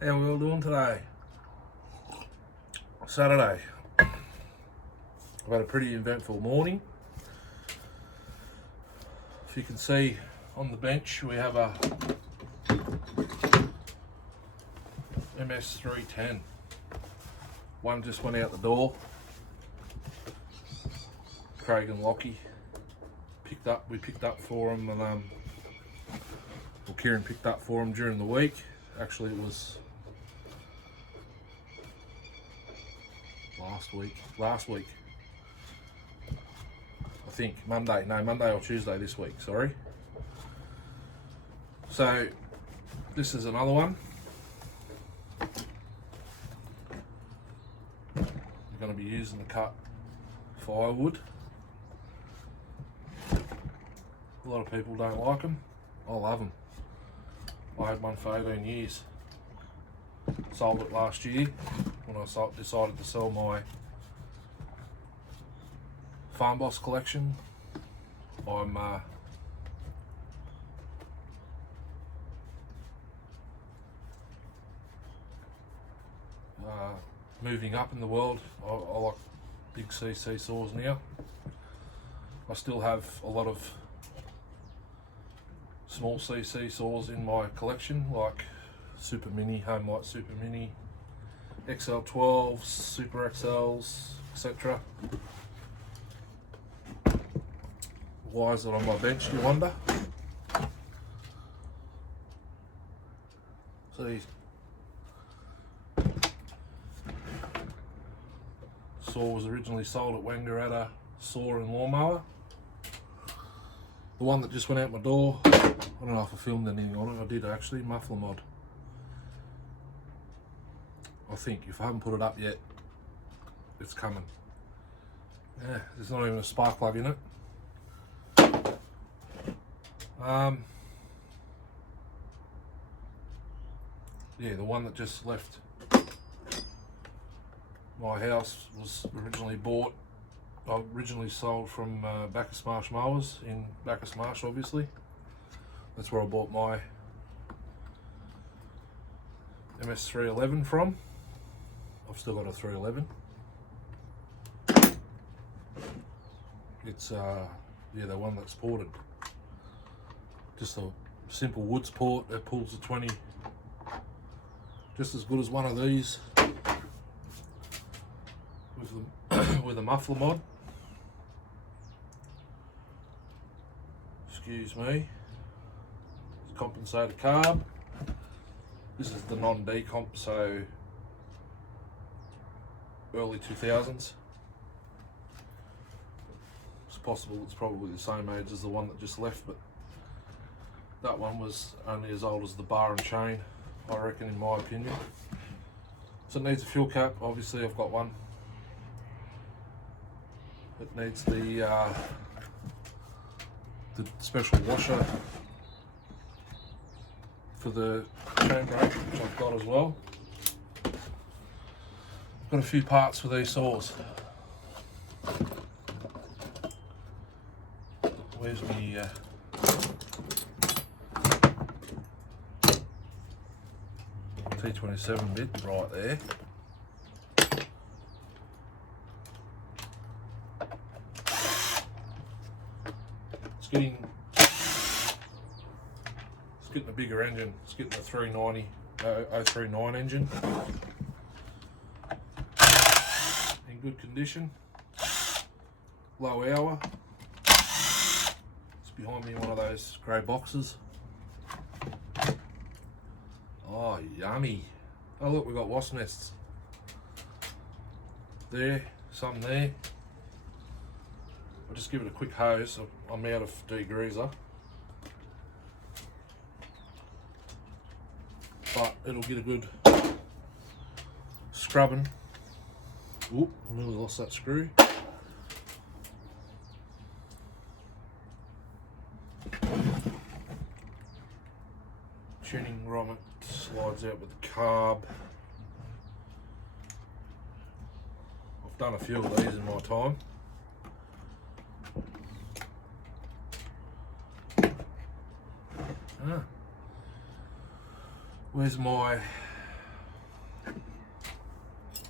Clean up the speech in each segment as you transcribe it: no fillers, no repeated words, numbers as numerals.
How are we all doing today? Saturday. I've had a pretty eventful morning. If you can see on the bench, we have a ms310. One just went out the door. Craig and Lockie we picked up for him, and well, Kieran picked up for him during the week. Actually, it was last week. I think Monday or Tuesday this week, sorry. So this is another one. We're going to be using to cut firewood. A lot of people don't like them. I love them. I had one for 18 years. Sold it last year when I decided to sell my Farm Boss collection. I'm moving up in the world. I like big CC saws now. I still have a lot of small CC saws in my collection, like Super Mini, Home Light Super Mini, XL12s, Super XLs, etc. Why is it on my bench, you wonder? See, saw was originally sold at Wangaratta Saw and Lawnmower. The one that just went out my door, I don't know if I filmed anything on it. I did actually, muffler mod. I think if I haven't put it up yet, it's coming. Yeah, there's not even a spark plug in it. Yeah, the one that just left my house was originally sold from Bacchus Marsh Mowers in Bacchus Marsh, obviously. That's where I bought my ms311 from. I've still got a 311. It's yeah, the one that's ported. Just a simple woods port that pulls a 20. Just as good as one of these with a muffler mod. Excuse me. It's compensator carb. This is the non-decomp, so early 2000s. It's possible it's probably the same age as the one that just left, but that one was only as old as the bar and chain, I reckon, in my opinion. So it needs a fuel cap. Obviously I've got one. It needs the special washer for the chain brake, which I've got as well. I've got a few parts for these saws. Where's me T27 bit? Right there. It's getting a bigger engine. It's getting a 390 039 engine. In good condition. Low hour. It's behind me in one of those grey boxes. Oh, yummy. Oh look, we've got wasp nests. There, some there. I'll just give it a quick hose. I'm out of degreaser. But it'll get a good scrubbing. Oop, I nearly lost that screw. Tuning grommet slides out with the carb. I've done a few of these in my time. Where's my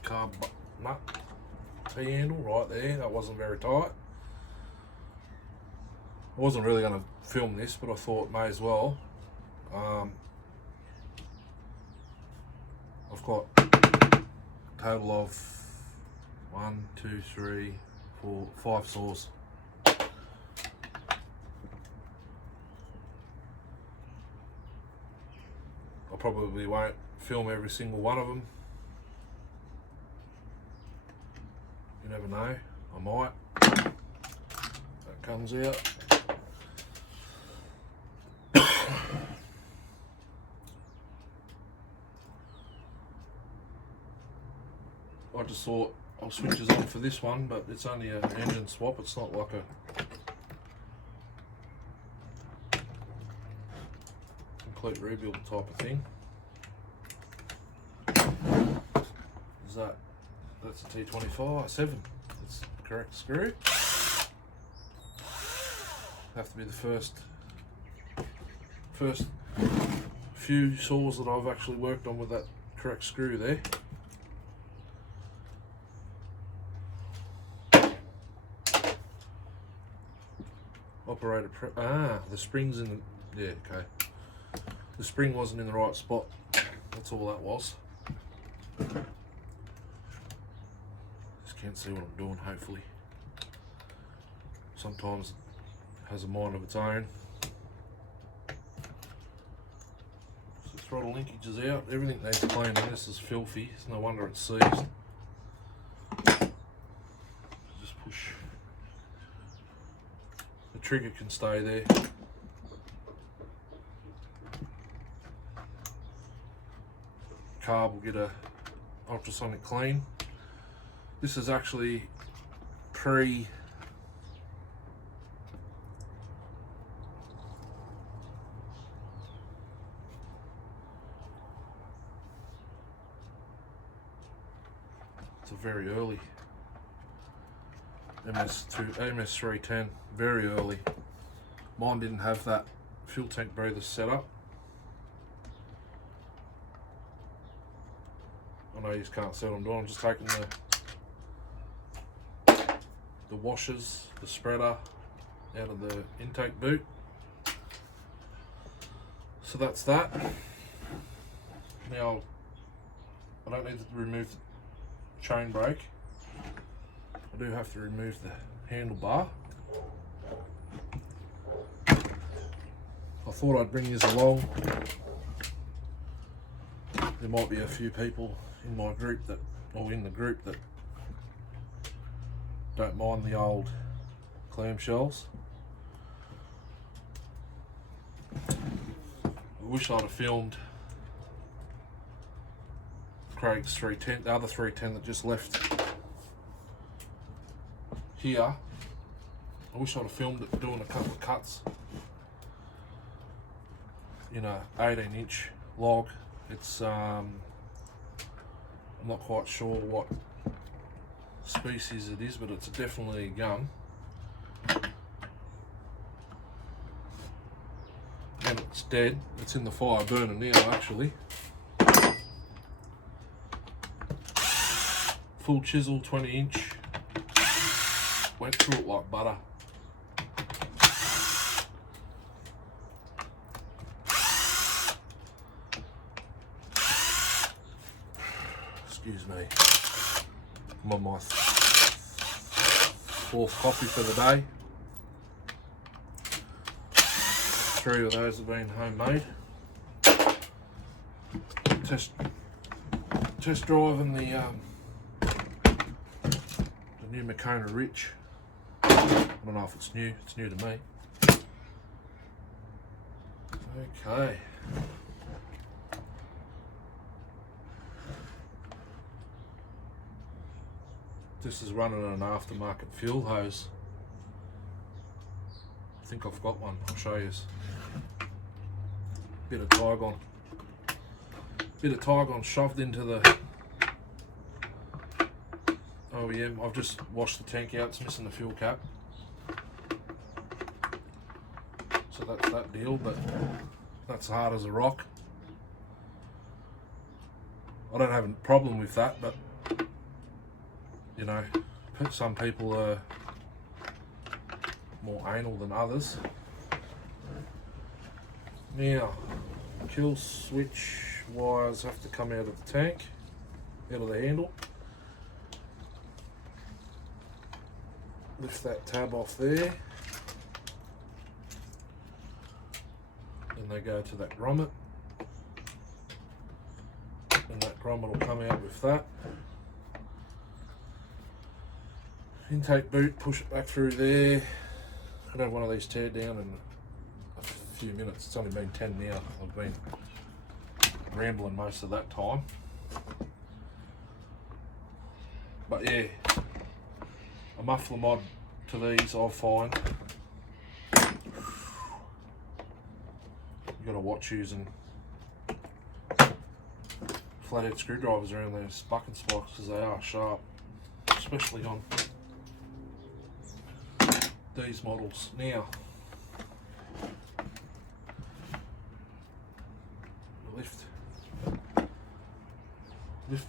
carb nut T-handle right there. That wasn't very tight. I wasn't really going to film this, but I thought may as well. I've got a total of 1, 2, 3, 4, 5 saws. I probably won't film every single one of them. You never know, I might. That comes out. I just thought I'll switch this on for this one, but it's only an engine swap. It's not like a complete rebuild type of thing. Is that's a T25 7. That's the correct screw. Have to be the first few saws that I've actually worked on with that correct screw there. Operator the spring's in the, yeah, okay. The spring wasn't in the right spot. That's all that was. Just can't see what I'm doing, hopefully. Sometimes it has a mind of its own. So throttle linkage is out. Everything needs cleaning. This is filthy. It's no wonder it's seized. Just push. The trigger can stay there. Carb will get a ultrasonic clean. This is actually pre it's a very early ms310, very early. Mine didn't have that fuel tank breather set up. I know you just can't see what I'm doing. I'm just taking the washers, the spreader out of the intake boot. So that's that. Now I don't need to remove the chain brake. I do have to remove the handlebar. I thought I'd bring this along. There might be a few people in my group that, or in the group, that don't mind the old clamshells. I wish I'd have filmed Craig's 310, the other 310 that just left here. I wish I'd have filmed it doing a couple of cuts in a 18-inch log. It's I'm not quite sure what species it is, but it's definitely a gun, and it's dead. It's in the fire burning now, actually. Full chisel, 20-inch. Went through it like butter. Excuse me. I'm on my fourth coffee for the day. 3 of those have been homemade. Test driving the new Makona Rich. I don't know if it's new. It's new to me. Okay. This is running an aftermarket fuel hose. I think I've got one. I'll show you. Bit of Tygon shoved into the OEM. I've just washed the tank out. It's missing the fuel cap. So that's that deal, but that's hard as a rock. I don't have a problem with that, but you know, some people are more anal than others. Now, kill switch wires have to come out of the tank, out of the handle. Lift that tab off there. Then they go to that grommet. And that grommet will come out with that. Intake boot, push it back through there. I'd have one of these tear down in a few minutes. It's only been 10 now. I've been rambling most of that time. But yeah, a muffler mod to these I find you've got to watch using flathead screwdrivers around those bucket spikes because they are sharp, especially on these models. Now, lift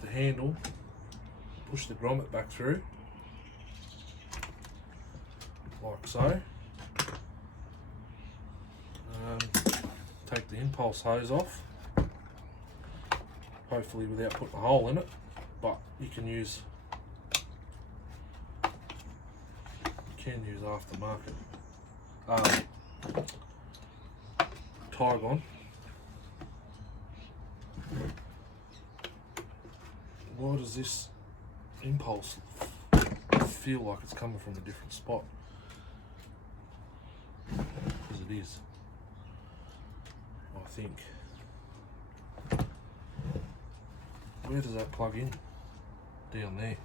the handle, push the grommet back through, like so. Take the impulse hose off, hopefully without putting a hole in it, but you can use aftermarket Tygon. Why does this impulse feel like it's coming from a different spot? Because it is, I think. Where does that plug in? Down there.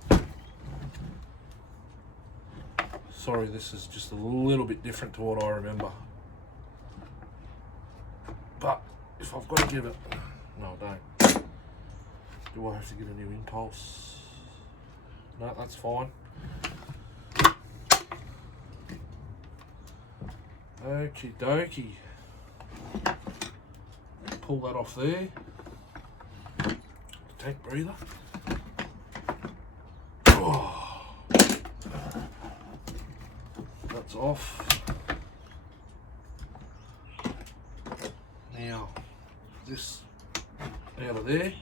Sorry, this is just a little bit different to what I remember. But if I've got to give it, no, I don't. Do I have to get a new impulse? No, that's fine. Okie dokie. Pull that off there. The tank breather. Oh. That's off. Now, this out of there.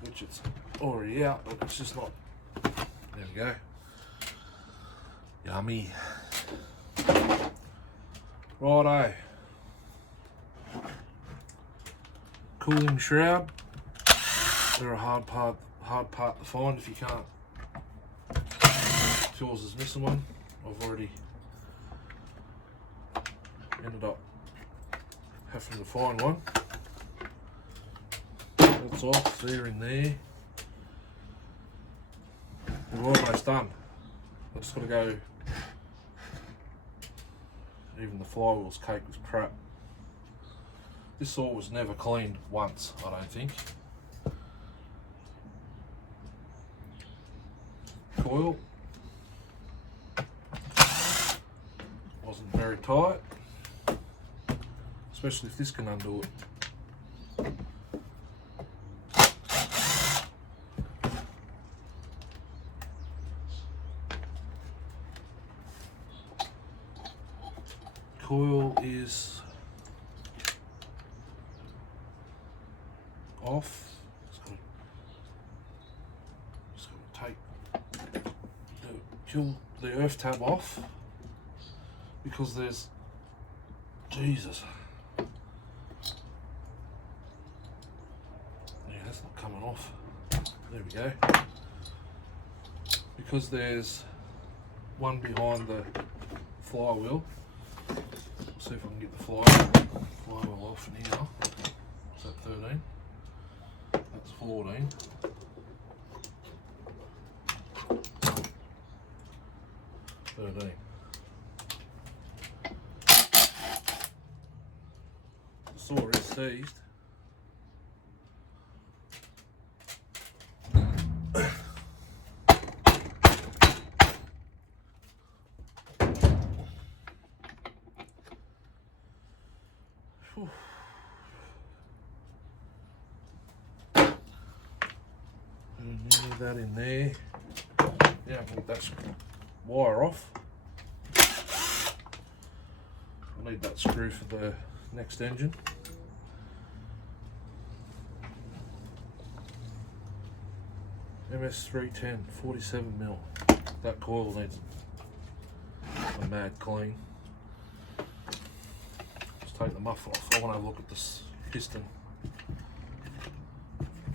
Which it's already out, but it's just not. There we go. Yummy. Righto. Cooling shroud. They're a hard part to find if you can't. If yours is missing one, I've already ended up having to find one. That's off, they're in there. We're almost done. I've just got to go. Even the flywheel's caked with crap. This saw was never cleaned once, I don't think. Coil wasn't very tight, especially if this can undo it. Coil is off. Just got to kill the earth tab off because there's Jesus. Yeah, that's not coming off. There we go. Because there's one behind the flywheel. See if I can get the flywheel off now. Is that 13? That's 14. The saw is seized. Need that in there. Now I can get that wire off. I need that screw for the next engine. ms310 47mm. That coil needs a mad clean. Let's take the muffler off. I want to have a look at this piston.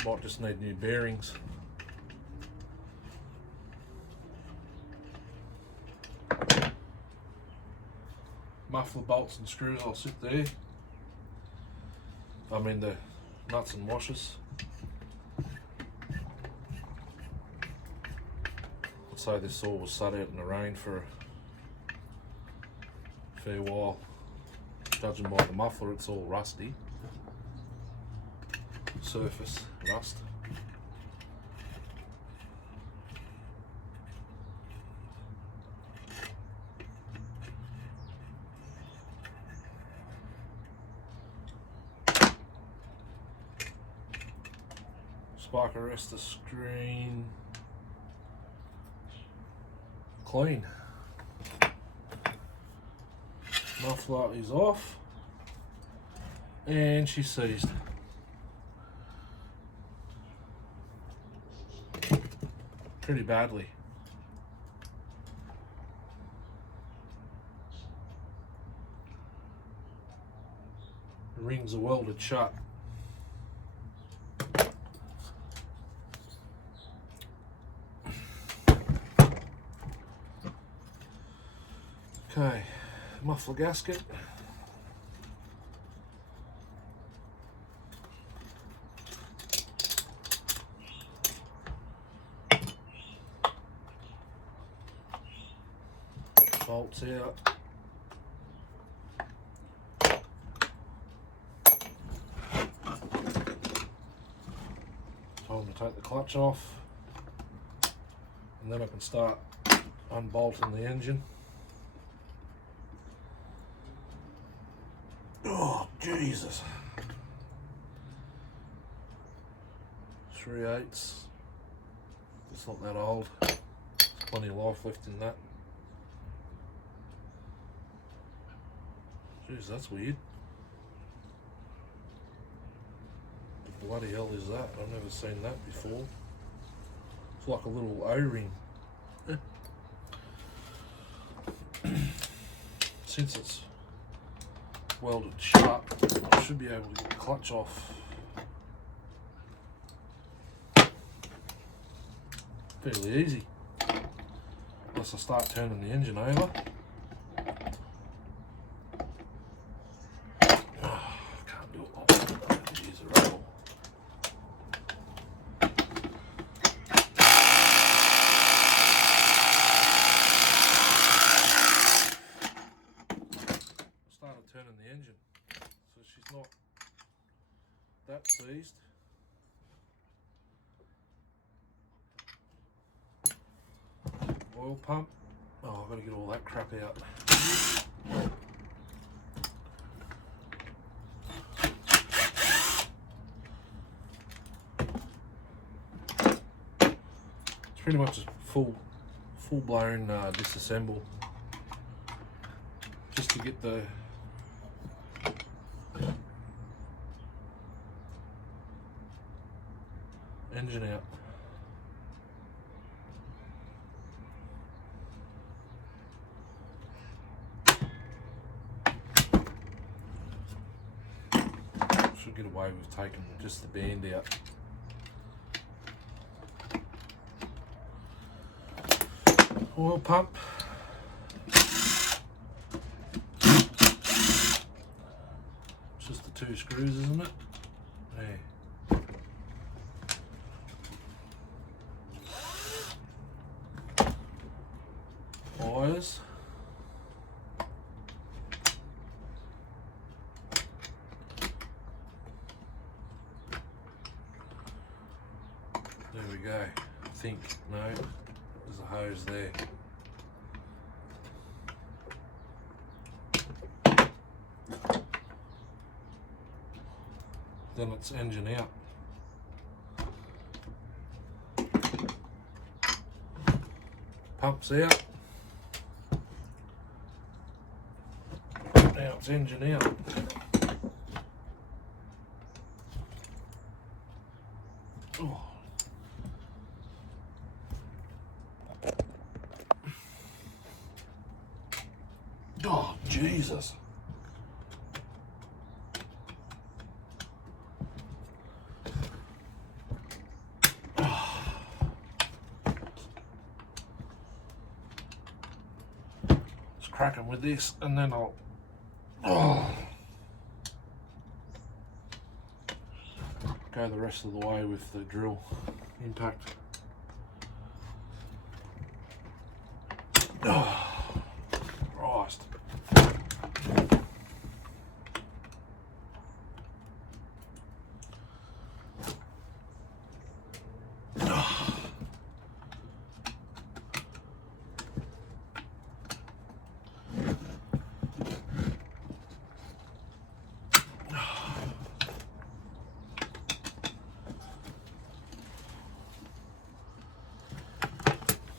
Might just need new bearings. Muffler bolts and screws I'll sit there. I mean the nuts and washers. I'd say this all was sat out in the rain for a fair while. Judging by the muffler, it's all rusty. Surface rust. Spark arrestor screen clean. Muffler is off and she's seized. Pretty badly. The rings are welded shut. Okay, muffler gasket. Bolts out. Time to take the clutch off, and then I can start unbolting the engine. Oh, Jesus. 3/8. It's not that old. There's plenty of life left in that. Jeez, that's weird. The bloody hell is that? I've never seen that before. It's like a little O-ring. Since it's welded shut, I should be able to get the clutch off fairly easy, unless I start turning the engine over. Can't do it like that. I have to use a rattle. Started turning the engine, so she's not that seized. Oil pump. Oh, I've got to get all that crap out. It's pretty much a full-blown disassemble, just to get the engine out. Should get away with taking just the band out. Oil pump. Just the 2 screws, isn't it? There. Wires. There we go. I think, no, there's a hose there. then it's engine out. Pumps out. Now it's engine out. Oh. Oh, Jesus. Just cracking with this and then I'll go the rest of the way with the drill impact. Oh, Christ.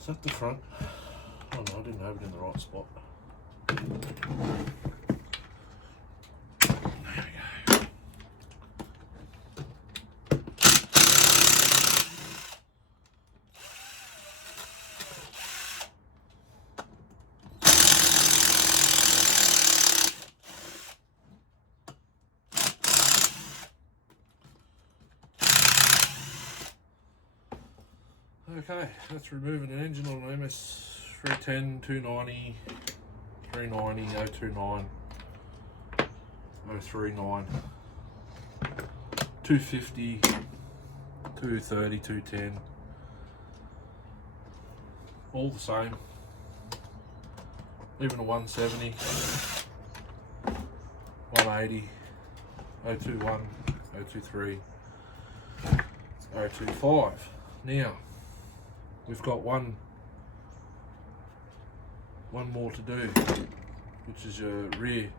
Is that the front? Oh no, I didn't have it in the right spot. There we go. Okay, that's removing an engine on an ms310, 290, 390, 029, 039, 250, 230, 210, all the same, even a 170, 180, 021, 023, 025. Now, we've got one more to do, which is your rear.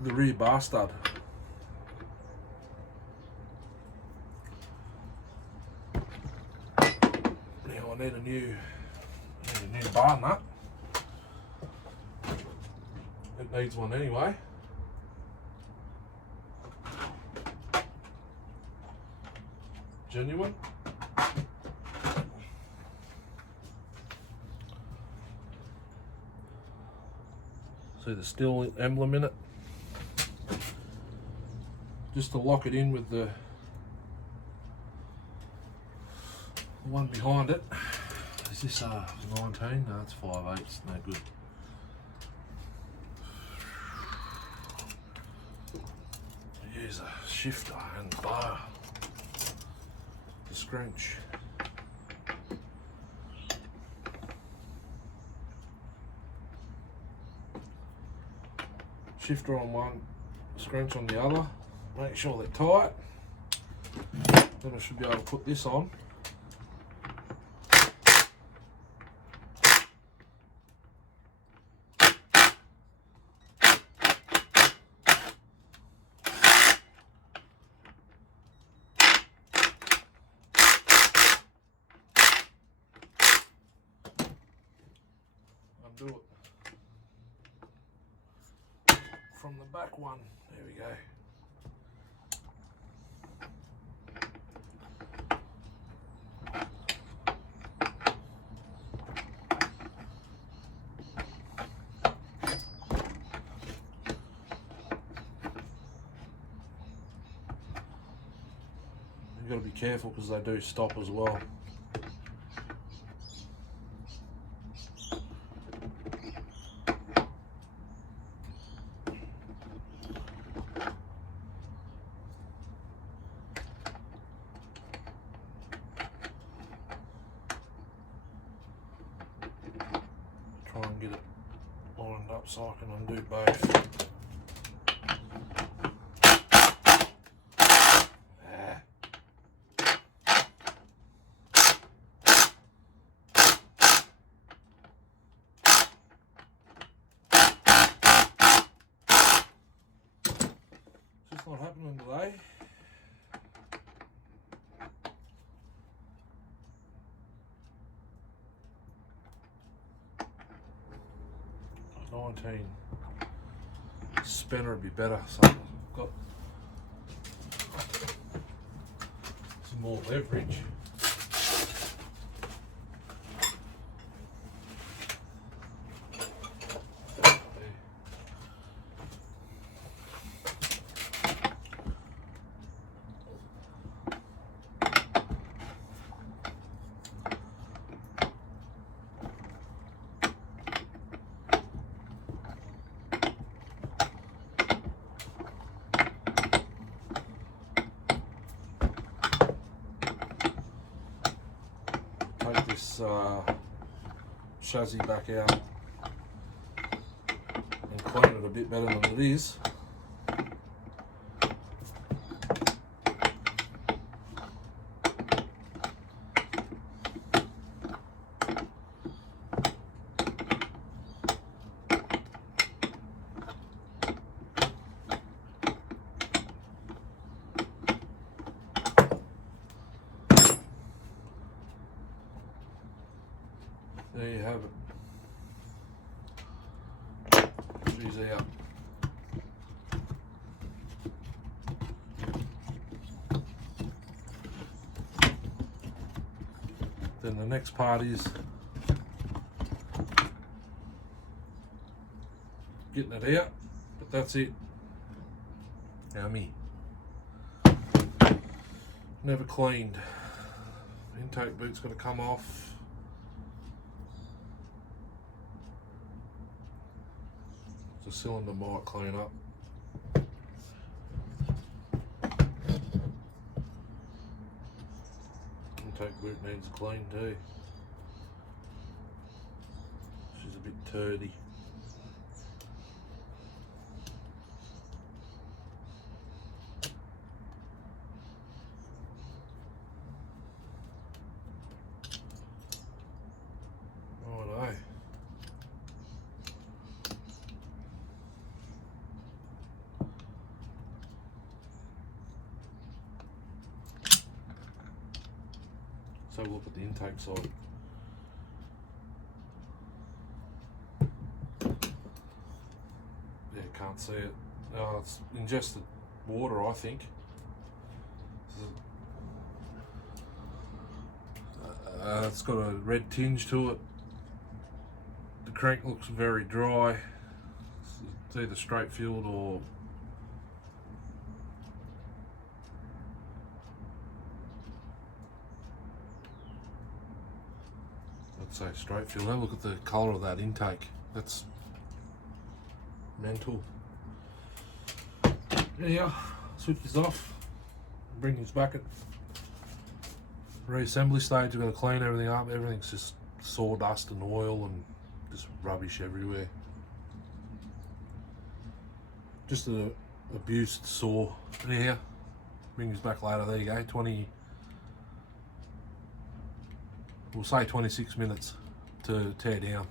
The rear bar stud. Now I need a new bar nut. It needs one anyway. Genuine. See the Stihl emblem in it. Just to lock it in with the one behind it. Is this 19? No, it's 5/8. It's no good. Use a shifter and bar to scrunch. Shifter on one, scrunch on the other. Make sure they're tight. Then I should be able to put this on. Undo it from the back one. There we go. You've got to be careful because they do stop as well. Try and get it lined up so I can undo both. What happened today? $19 spinner would be better, so I've got some more leverage. Take this chassis back out and clean it a bit better than it is. There you have it. She's out. Then the next part is getting it out, but that's it. Yummy. Never cleaned. Intake boot's got to come off. The cylinder might clean up. Intake boot needs a clean too. She's a bit turdy. Righto. So we'll look at the intake side. Yeah, can't see it. It's ingested water, I think. It's got a red tinge to it. The crank looks very dry. It's either straight filled or I'd say straight fill. Have a look at the colour of that intake. That's mental. Yeah, switch this off. Bring this back at reassembly stage. We're going to clean everything up. Everything's just sawdust and oil and just rubbish everywhere. Just an abused saw. Anyhow, bring this back later. There you go. 20. We'll say 26 minutes to tear down.